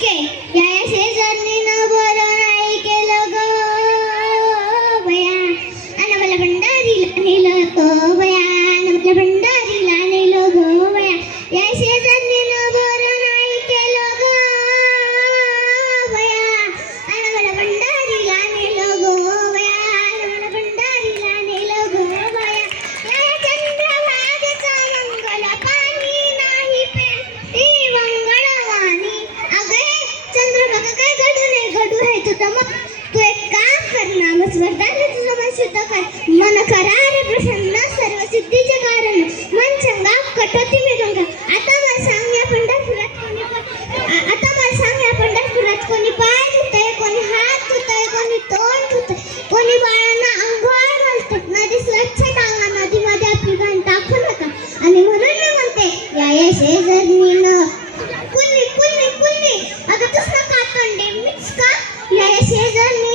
मुसके या शेजारणीनं बरं नाही केलं ग बया, आणि मला भंडारीला नेलं ग बया, आणि मला भंडारीला नेलं ग बया, या शेजारणीनं बरं नाही केलं ग बया, आणि मला भंडारीला नेलं ग बया, आणि मला भंडारीला नेलं ग बया, या चंद्रभागेचा मंगल पाणी नाही पेटी मंगळवाणी. अगं चंद्रभागा काय घडू नये घडू आहे तुझं मग, तू एक काम कर नामस्मरण तुझं मन शुद्ध कर, मन करारे प्रसन्न सर्व सिद्धीचे कारण, मन चंगा कटोती मी गंगा. आता मला सांग या पंढरपुरात कोणी आता मला सांग या पंढरपुरात कोणी पाय धुतंय, कोणी हात धुतंय, कोणी तोंड धुतंय, कोणी बाळांना अंघोळ घालतात. नदी स्वच्छ टाका, नदीमध्ये आपली घाण टाकू नका. आणि म्हणून मी म्हणते या शेजारणीनं कुल्ली कुल्ली कुल्ली, अगं तूच नका तोंडे मीच का, या शेजारणी